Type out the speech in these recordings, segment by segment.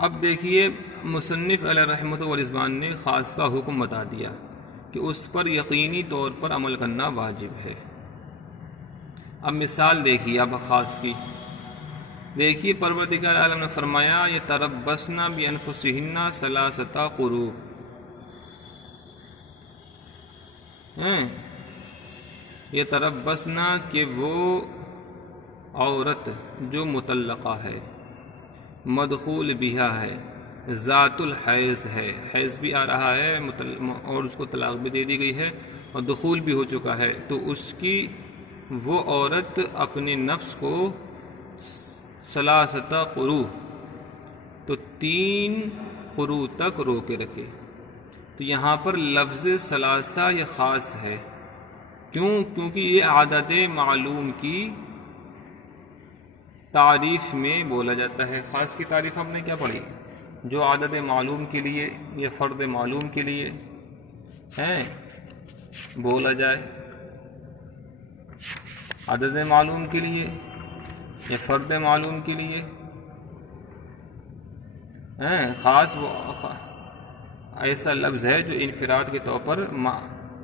اب دیکھیے مصنف علیہ رحمۃ والرضوان نے خاص کا حکم بتا دیا کہ اس پر یقینی طور پر عمل کرنا واجب ہے۔ اب مثال دیکھیے اب خاص کی، دیکھیے پروردگار عالم نے فرمایا یتربصن بانفسہن ثلاثۃ قروء، یتربصن کہ وہ عورت جو مطلقہ ہے، مدخول بہا ہے، ذات الحیض ہے، حیض بھی آ رہا ہے اور اس کو طلاق بھی دے دی گئی ہے اور دخول بھی ہو چکا ہے، تو اس کی وہ عورت اپنے نفس کو ثلاثۃ قروء تو 3 قروء تک روکے رکھے۔ تو یہاں پر لفظ ثلاثہ یہ خاص ہے، کیونکہ یہ عدد معلوم کی تعریف میں بولا جاتا ہے۔ خاص کی تعریف ہم نے کیا پڑھی؟ جو عدد معلوم کے لیے یا فرد معلوم کے لیے بولا جائے، عدد معلوم کے لیے یا فرد معلوم کے لیے خاص وہ ایسا لفظ ہے جو انفراد کے طور پر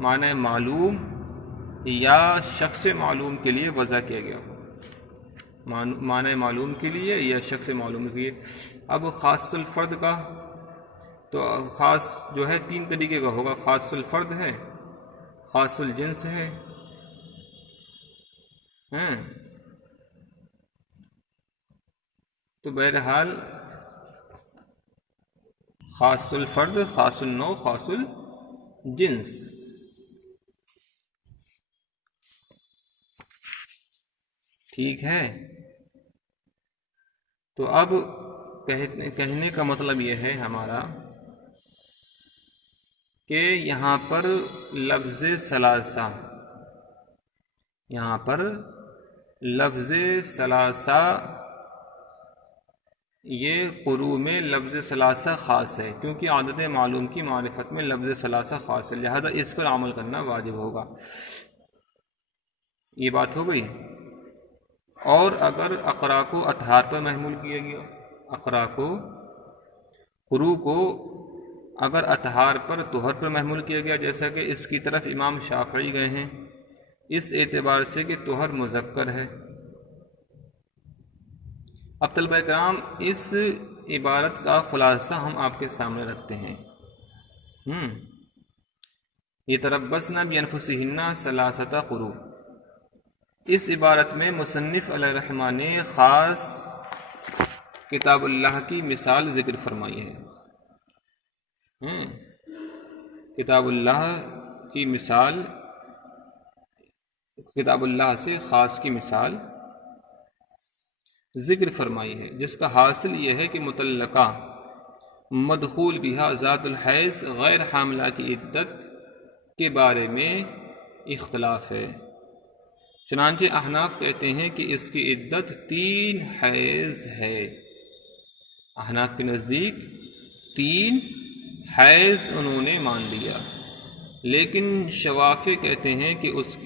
معنی معلوم یا شخص معلوم کے لیے وضع کیا گیا ہو، معنی معلوم کے لیے یا شخص معلوم کے لیے۔ اب خاص الفرد کا تو خاص جو ہے 3 طریقے کا ہوگا، خاص الفرد ہے، خاص الجنس ہے، تو بہرحال خاص الفرد، خاص النوع، خاص الجنس۔ ٹھیک ہے، تو اب کہنے کا مطلب یہ ہے ہمارا کہ یہاں پر لفظ ثلاثہ، یہاں پر لفظ ثلاثہ یہ قروء میں لفظ ثلاثہ خاص ہے، کیونکہ عدد معلوم کی معرفت میں لفظ ثلاثہ خاص ہے، لہذا اس پر عمل کرنا واجب ہوگا۔ یہ بات ہو گئی۔ اور اگر اقراء کو اطہار پر محمول کیا گیا، اقراء کو قروء کو اگر اطہار پر طہر پر محمول کیا گیا، جیسا کہ اس کی طرف امام شافعی گئے ہیں اس اعتبار سے کہ طہر مذکر ہے۔ اب طلبہ کرام اس عبارت کا خلاصہ ہم آپ کے سامنے رکھتے ہیں۔ یتربصن بانفسہن ثلاثۃ قروء، اس عبارت میں مصنف علیہ الرحمہ نے خاص کتاب اللہ کی مثال ذکر فرمائی ہے۔ کتاب اللہ کی مثال، کتاب اللہ سے خاص کی مثال ذکر فرمائی ہے، جس کا حاصل یہ ہے کہ مطلقہ مدخول بہا ذات الحیض غیر حاملہ کی عدت کے بارے میں اختلاف ہے۔ چنانچہ احناف کہتے ہیں کہ اس کی عدت 3 حیض ہے، احناف کے نزدیک 3 حیض انہوں نے مان لیا، لیکن شوافی کہتے ہیں کہ اس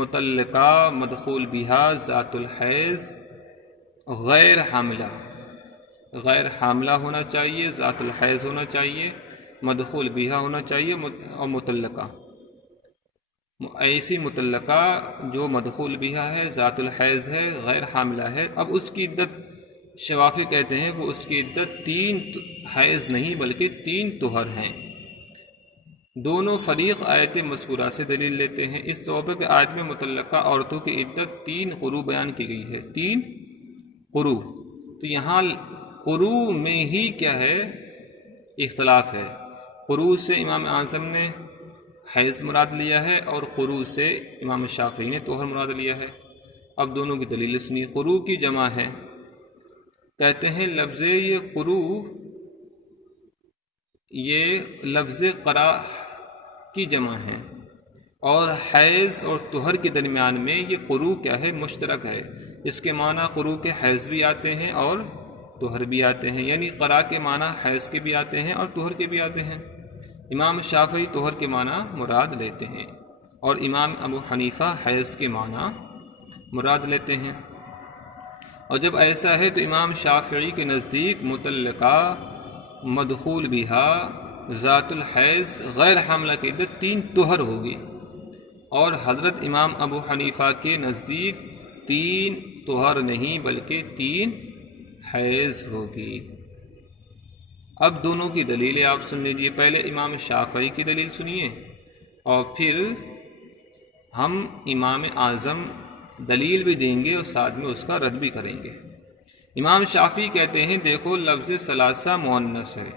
مطلقہ مدخول بہا ذات الحیض غیر حاملہ، غیر حاملہ ہونا چاہیے، ذات الحیض ہونا چاہیے، مدخول بہا ہونا چاہیے، اور مطلقہ ایسی مطلقہ جو مدخول بہا ہے، ذات الحیض ہے، غیر حاملہ ہے، اب اس کی عدت شوافی کہتے ہیں کہ اس کی عدت 3 حیض نہیں بلکہ 3 طہر ہیں۔ دونوں فریق آیت مذکورہ سے دلیل لیتے ہیں اس طور پر کہ آیت میں مطلقہ عورتوں کی عدت 3 قروء بیان کی گئی ہے، 3 قروء، تو یہاں قروء میں ہی کیا ہے اختلاف ہے۔ قروء سے امام اعظم نے حیض مراد لیا ہے اور قروء سے امام شافعی نے طہر مراد لیا ہے۔ اب دونوں کی دلیل سنی۔ قروء کی جمع ہے، کہتے ہیں لفظ یہ قروء یہ لفظ قرا کی جمع ہے، اور حیض اور طہر کے درمیان میں یہ قروء کیا ہے مشترک ہے، اس کے معنی قروء کے حیض بھی آتے ہیں اور طہر بھی آتے ہیں، یعنی قرا کے معنی حیض کے بھی آتے ہیں اور طہر کے بھی آتے ہیں۔ امام شافعی طہر کے معنی مراد لیتے ہیں اور امام ابو حنیفہ حیض کے معنی مراد لیتے ہیں۔ اور جب ایسا ہے تو امام شافعی کے نزدیک مطلقہ مدخول بہا ذات الحیض غیر حاملہ کی عدت 3 طہر ہوگی، اور حضرت امام ابو حنیفہ کے نزدیک 3 طہر نہیں بلکہ 3 حیض ہوگی۔ اب دونوں کی دلیلیں آپ سن لیجیے، پہلے امام شافعی کی دلیل سنیے اور پھر ہم امام اعظم دلیل بھی دیں گے اور ساتھ میں اس کا رد بھی کریں گے۔ امام شافعی کہتے ہیں دیکھو لفظ ثلاثہ مؤنث ہے،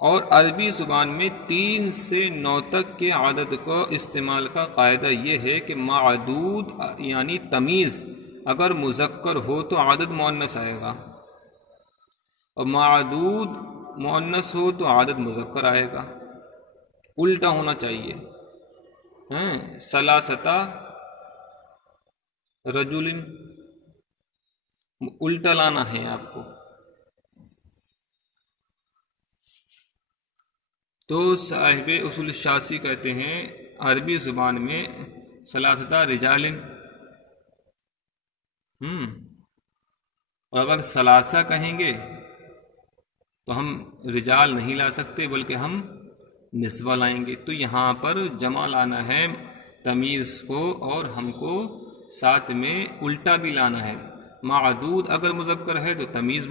اور عربی زبان میں 3 سے 9 تک کے عدد کو استعمال کا قاعدہ یہ ہے کہ معدود یعنی تمیز اگر مذکر ہو تو عدد مؤنث آئے گا، اور معدود مؤنث ہو تو عدد مذکر آئے گا، الٹا ہونا چاہیے۔ ثلاثہ رجل الٹا لانا ہے آپ کو۔ تو صاحب اصول الشاسی کہتے ہیں عربی زبان میں ثلاثہ رجال، اور اگر ثلاثہ کہیں گے تو ہم رجال نہیں لا سکتے بلکہ ہم نسبہ لائیں گے، تو یہاں پر جمع لانا ہے تمیز کو، اور ہم کو ساتھ میں الٹا بھی لانا ہے۔ معدود اگر مذکر ہے تو تمیز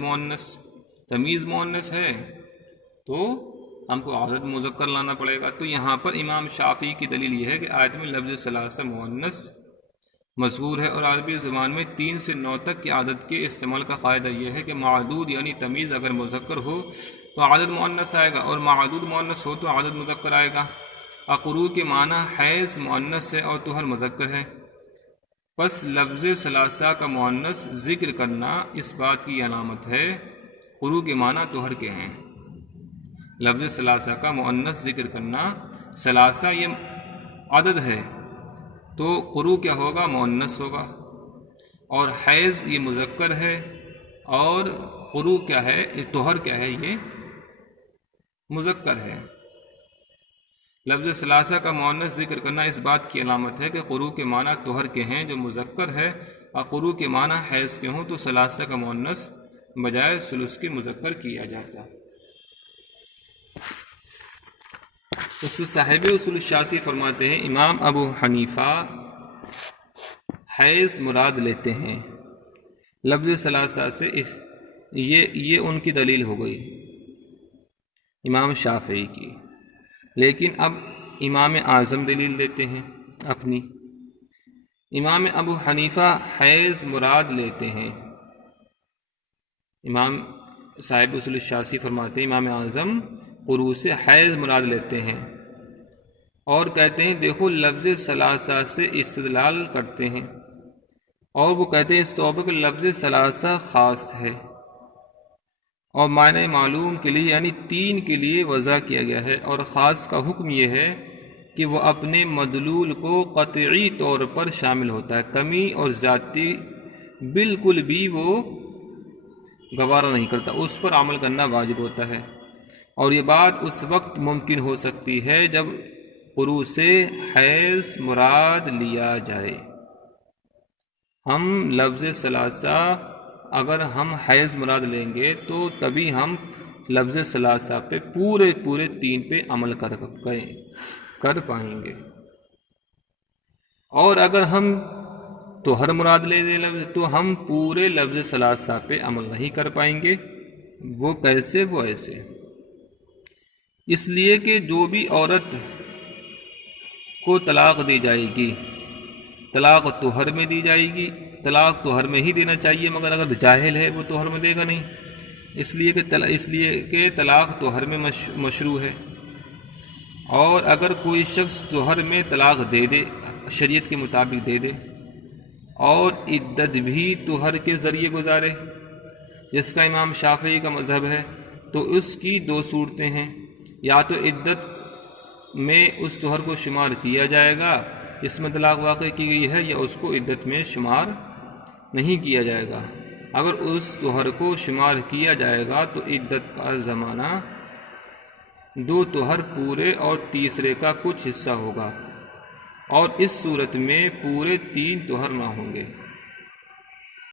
مؤنث ہے تو ہم کو عدد مذکر لانا پڑے گا۔ تو یہاں پر امام شافعی کی دلیل یہ ہے کہ آیت میں لفظ ثلاثہ مؤنث مذکور ہے، اور عربی زبان میں 3 سے 9 تک کی عدد کے استعمال کا قاعدہ یہ ہے کہ معدود یعنی تمیز اگر مذکر ہو تو عدد مؤنث آئے گا، اور معدود مؤنث ہو تو عدد مذکر آئے گا۔ قروء کے معنی حیض مؤنث ہے اور طہر مذکر ہے، پس لفظ ثلاثہ کا مؤنث ذکر کرنا اس بات کی علامت ہے قروء کے معنی طہر کے ہیں۔ لفظ ثلاثہ کا مؤنث ذکر کرنا، ثلاثہ یہ عدد ہے تو قروء کیا ہوگا؟ مؤنث ہوگا، اور حیض یہ مذکر ہے اور قروء کیا ہے؟ طہر کیا ہے؟ یہ مذکر ہے۔ لفظ ثلاثہ کا مؤنث ذکر کرنا اس بات کی علامت ہے کہ قروء کے معنی طہر کے ہیں جو مذکر ہے، اور قروء کے معنی حیض کے ہوں تو ثلاثہ کا مؤنث بجائے ثلث کے مذکر کیا جاتا۔ تو صاحب اصول الشاسی فرماتے ہیں امام ابو حنیفہ حیض مراد لیتے ہیں لفظ ثلاثہ سے، یہ ان کی دلیل ہو گئی امام شافعی کی۔ لیکن اب امام اعظم دلیل دیتے ہیں اپنی۔ امام ابو حنیفہ حیض مراد لیتے ہیں، امام صاحب اصول الشاسی فرماتے ہیں امام اعظم قروء سے حیض مراد لیتے ہیں، اور کہتے ہیں دیکھو لفظ ثلاثہ سے استدلال کرتے ہیں، اور وہ کہتے ہیں اس توبہ کہ لفظ ثلاثہ خاص ہے اور معنی معلوم کے لیے یعنی 3 کے لیے وضع کیا گیا ہے، اور خاص کا حکم یہ ہے کہ وہ اپنے مدلول کو قطعی طور پر شامل ہوتا ہے، کمی اور زیادتی بالکل بھی وہ گوارا نہیں کرتا، اس پر عمل کرنا واجب ہوتا ہے، اور یہ بات اس وقت ممکن ہو سکتی ہے جب قروء سے حیض مراد لیا جائے۔ ہم لفظ ثلاثہ اگر ہم حیض مراد لیں گے تو تبھی ہم لفظ ثلاثہ پہ پورے 3 پہ عمل کر پائیں گے، اور اگر ہم طہر مراد لے لیں لفظ تو ہم پورے لفظ ثلاثہ پہ عمل نہیں کر پائیں گے۔ وہ کیسے؟ وہ ایسے، اس لیے کہ جو بھی عورت کو طلاق دی جائے گی طلاق طہر میں دی جائے گی، طلاق طہر میں ہی دینا چاہیے، مگر اگر جاہل ہے وہ طہر میں دے گا نہیں، اس لیے کہ طلاق طہر میں مشروع ہے، اور اگر کوئی شخص طہر میں طلاق دے دے شریعت کے مطابق دے دے اور عدت بھی طہر کے ذریعے گزارے جس کا امام شافعی کا مذہب ہے، تو اس کی 2 صورتیں ہیں، یا تو عدت میں اس طہر کو شمار کیا جائے گا جس میں طلاق واقع کی گئی ہے، یا اس کو عدت میں شمار نہیں کیا جائے گا۔ اگر اس طہر کو شمار کیا جائے گا تو عدت کا زمانہ 2 طہر پورے اور تیسرے کا کچھ حصہ ہوگا، اور اس صورت میں پورے 3 طہر نہ ہوں گے۔